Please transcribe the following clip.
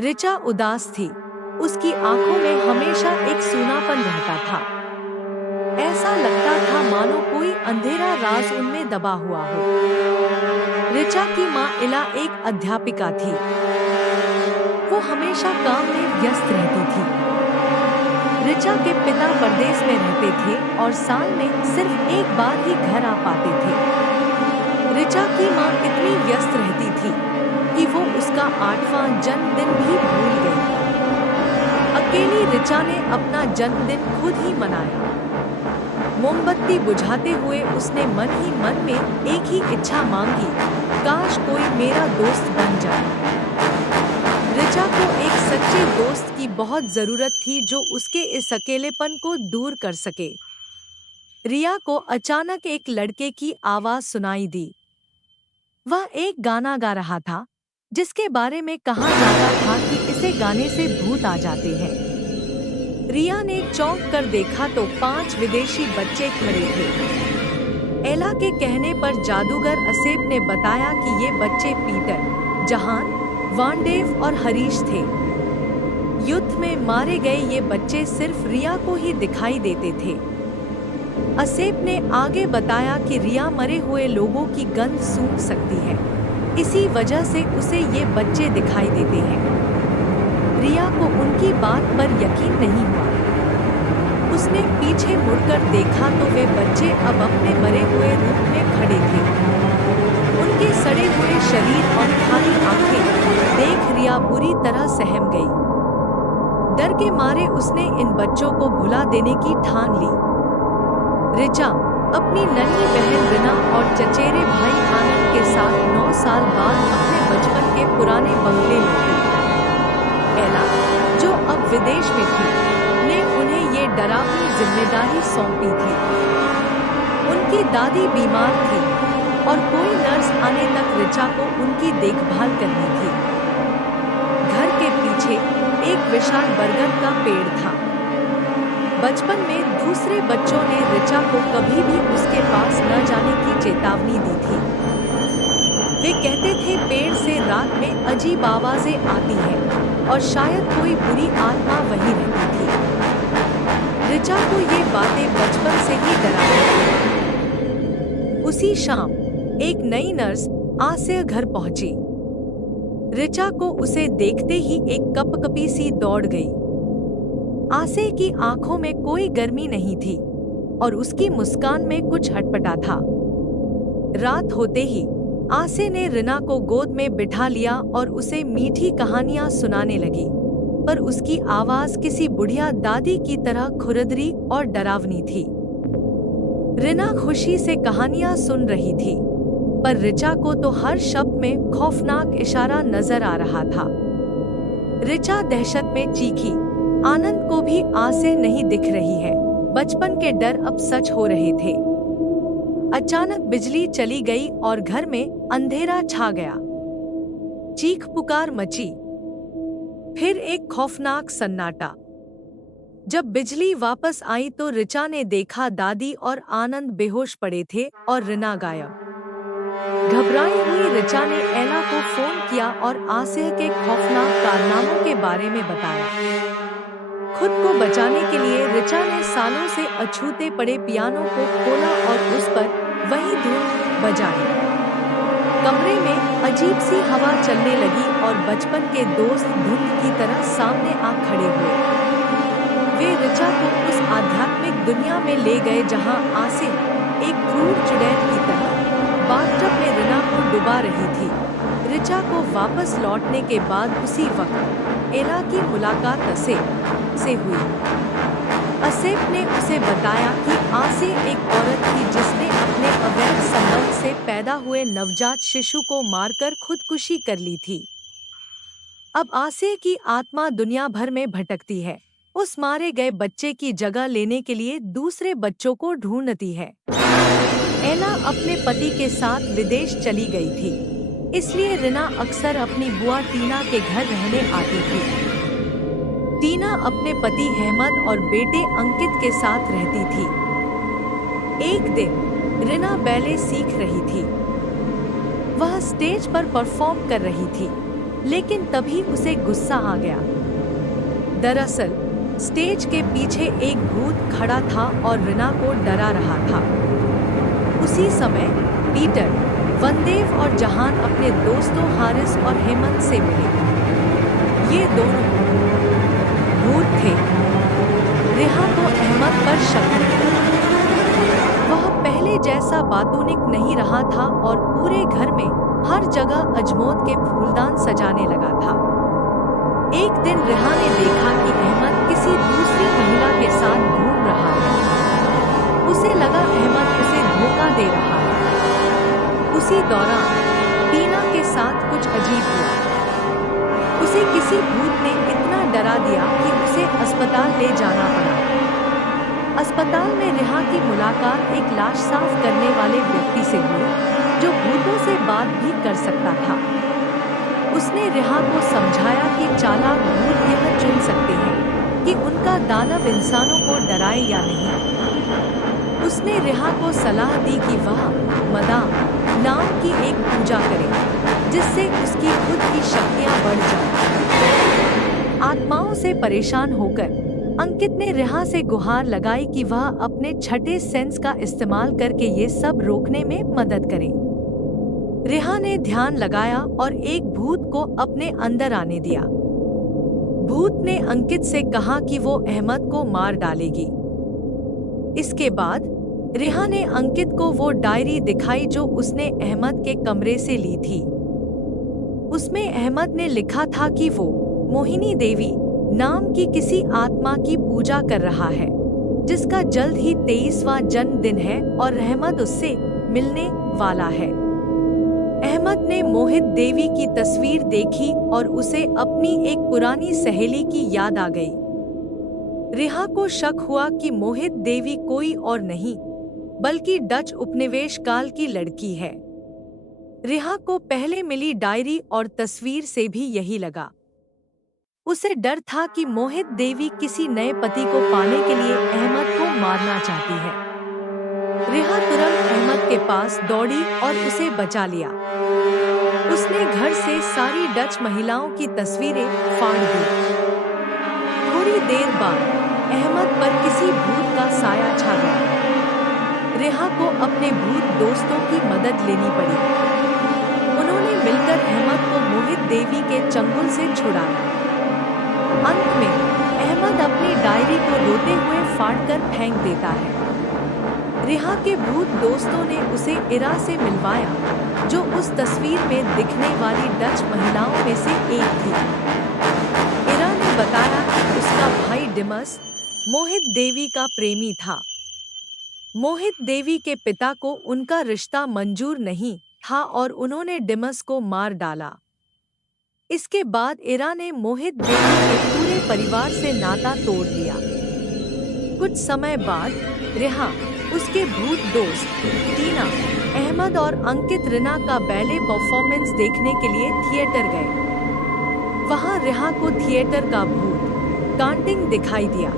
ऋचा उदास थी। उसकी आंखों में हमेशा एक सूनापन रहता था। ऐसा लगता था मानो कोई अंधेरा राज उनमें दबा हुआ हो। ऋचा की माँ इला एक अध्यापिका थी। वो हमेशा काम में व्यस्त रहती थी। ऋचा के पिता परदेश में रहते थे और साल में सिर्फ एक बार ही घर आ पाते थे। ऋचा की माँ इतनी व्यस्त रहती थी कि वो उसका 8वां जन्मदिन भी भूल गई। अकेली ऋचा ने अपना जन्मदिन खुद ही मनाया। मोमबत्ती बुझाते हुए उसने मन ही मन में एक ही इच्छा मांगी, काश कोई मेरा दोस्त बन जाए। ऋचा को एक सच्चे दोस्त की बहुत जरूरत थी जो उसके इस अकेलेपन को दूर कर सके। रिया को अचानक एक लड़के की आवाज सुनाई दी। वह एक गाना गा रहा था जिसके बारे में कहा जाता था कि इसे गाने से भूत आ जाते हैं। रिया ने चौंक कर देखा तो 5 विदेशी बच्चे खड़े थे। एला के कहने पर जादूगर असेप ने बताया कि ये बच्चे पीटर, जहान, वानडेव और हरीश थे। युद्ध में मारे गए ये बच्चे सिर्फ रिया को ही दिखाई देते थे। असेप ने आगे बताया कि रिया मरे हुए लोगों की गंध सूंघ सकती है, इसी वजह से उसे ये बच्चे दिखाई देते हैं। रिया को उनकी बात पर यकीन नहीं हुआ। उसने पीछे मुड़कर देखा तो वे बच्चे अब अपने मरे हुए रूप में खड़े थे। उनके सड़े हुए शरीर और खाली आंखें देख रिया बुरी तरह सहम गई। डर के मारे उसने इन बच्चों को भुला देने की ठान ली। ऋचा अपनी नन्ही बहन रिना और चचेरे भाई आनंद के साथ 9 साल बाद अपने बचपन के पुराने बंगले लौटी। एला, जो अब विदेश में थी, ने उन्हें ये डरावनी जिम्मेदारी सौंपी थी। उनकी दादी बीमार थी और कोई नर्स आने तक ऋचा को उनकी देखभाल करनी थी। घर के पीछे एक विशाल बरगद का पेड़ था। बचपन में दूसरे बच्चों ने ऋचा को कभी भी उसके पास न जाने की चेतावनी दी थी। वे कहते थे पेड़ से रात में अजीब आवाजें आती हैं और शायद कोई बुरी आत्मा वहीं रहती थी। ऋचा को ये बातें बचपन से ही डराती थी। उसी शाम एक नई नर्स आसिया घर पहुंची। ऋचा को उसे देखते ही एक कपकपी सी दौड़ गई। आसे की आंखों में कोई गर्मी नहीं थी और उसकी मुस्कान में कुछ हटपटा था। रात होते ही आसे ने रिना को गोद में बिठा लिया और उसे मीठी कहानियां सुनाने लगी, पर उसकी आवाज किसी बुढ़िया दादी की तरह खुरदरी और डरावनी थी। रिना खुशी से कहानियां सुन रही थी, पर ऋचा को तो हर शब्द में खौफनाक इशारा नजर आ रहा था। ऋचा दहशत में चीखी, आनंद को भी आसे नहीं दिख रही है। बचपन के डर अब सच हो रहे थे। अचानक बिजली चली गई और घर में अंधेरा छा गया। चीख पुकार मची। फिर एक खौफनाक सन्नाटा। जब बिजली वापस आई तो ऋचा ने देखा दादी और आनंद बेहोश पड़े थे और रिना गायब। घबराई हुई ऋचा ने एला को फोन किया और आसिया के खौफनाक कारनामों के बारे में बताया। खुद को बचाने के लिए ऋचा ने सालों से अछूते पड़े पियानो को खोला और उस पर वही धुन बजाई। कमरे में अजीब सी हवा चलने लगी और बचपन के दोस्त धुंध की तरह सामने आ खड़े हुए। वे ऋचा को उस आध्यात्मिक दुनिया में ले गए जहां आसे एक क्रूर चुड़ैल की तरह बाथटब में रिना को डुबा रही थी। ऋचा को वापस लौटने के बाद उसी वक्त एला की मुलाकात असेप से हुई। असेप ने उसे बताया कि आसे एक औरत थी जिसने अपने अवैध संबंध से पैदा हुए नवजात शिशु को मारकर खुदकुशी कर ली थी। अब आसे की आत्मा दुनिया भर में भटकती है, उस मारे गए बच्चे की जगह लेने के लिए दूसरे बच्चों को ढूंढती है। एला अपने पति के साथ विदेश चली गई थी, इसलिए रिना अक्सर अपनी बुआ टीना के घर रहने आती थी। टीना अपने पति अहमद और बेटे अंकित के साथ रहती थी। एक दिन रिना बैले सीख रही थी। वह स्टेज पर परफॉर्म कर रही थी। लेकिन तभी उसे गुस्सा आ गया। दरअसल स्टेज के पीछे एक भूत खड़ा था और रीना को डरा रहा था। उसी समय पीटर, वनदेव और जहान अपने दोस्तों हारिस और हेमंत से मिले। ये दोनों भूत थे। रेहा को अहमद पर शक था। वह पहले जैसा बातूनिक नहीं रहा था और पूरे घर में हर जगह अजमोद के फूलदान सजाने लगा था। एक दिन रेहा ने देखा कि अहमद किसी दूसरी महिला के साथ घूम रहा है। उसे लगा अहमद उसे धोखा दे रहा है। उसी दौरान टीना के साथ कुछ अजीब हुआ। उसे किसी भूत ने इतना डरा दिया कि उसे अस्पताल ले जाना पड़ा। अस्पताल में रेहा की मुलाकात एक लाश साफ करने वाले व्यक्ति से हुई, जो भूतों से बात भी कर सकता था। उसने रेहा को समझाया कि चालाक भूत यह चुन सकते हैं कि उनका दानव इंसानों को डराए या नहीं। उसने रेहा को सलाह दी कि वह मदा नाम की एक पूजा करे, जिससे उसकी खुद की शक्तियां बढ़ जाएं। आत्माओं से परेशान होकर अंकित ने रेहा से गुहार लगाई कि वह अपने छठे सेंस का इस्तेमाल करके ये सब रोकने में मदद करे। रेहा ने ध्यान लगाया और एक भूत को अपने अंदर आने दिया। भूत ने अंकित से कहा कि वो अहमद को मार डालेगी। इसके बाद रेहा ने अंकित को वो डायरी दिखाई जो उसने अहमद के कमरे से ली थी। उसमें अहमद ने लिखा था कि वो मोहिनी देवी नाम की किसी आत्मा की पूजा कर रहा है, जिसका जल्द ही 23वां जन्मदिन है और अहमद उससे मिलने वाला है। अहमद ने मोहित देवी की तस्वीर देखी और उसे अपनी एक पुरानी सहेली की याद आ गई। रेहा को शक हुआ कि मोहित देवी कोई और नहीं, बल्कि डच उपनिवेश काल की लड़की है। रेहा को पहले मिली डायरी और तस्वीर से भी यही लगा। उसे डर था कि मोहित देवी किसी नए पति को पाने के लिए अहमद को मारना चाहती है। रेहा तुरंत अहमद के पास दौड़ी और उसे बचा लिया। उसने घर से सारी डच महिलाओं की तस्वीरें फाड़ दी। थोड़ी देर बाद अहमद पर किसी भूत का साया छा गया। रेहा को अपने भूत दोस्तों की मदद लेनी पड़ी। उन्होंने मिलकर अहमद को मोहित देवी के चंगुल से छुड़ाया। अंत में अहमद अपनी डायरी को रोते हुए फाड़कर फेंक देता है। रेहा के भूत दोस्तों ने उसे इरा से मिलवाया, जो उस तस्वीर में दिखने वाली डच महिलाओं में से एक थी। इरा ने बताया कि उसका भाई डिमस मोहित देवी का प्रेमी था। मोहित देवी के पिता को उनका रिश्ता मंजूर नहीं था और उन्होंने डिमस को मार डाला। इसके बाद इरा ने मोहित देवी के पूरे परिवार से नाता तोड़ दिया। कुछ समय बाद रेहा, उसके भूत दोस्त टीना, अहमद और अंकित रीना का बैले परफॉर्मेंस देखने के लिए थिएटर गए। वहां रेहा को थिएटर का भूत कांटिंग दिखाई दिया।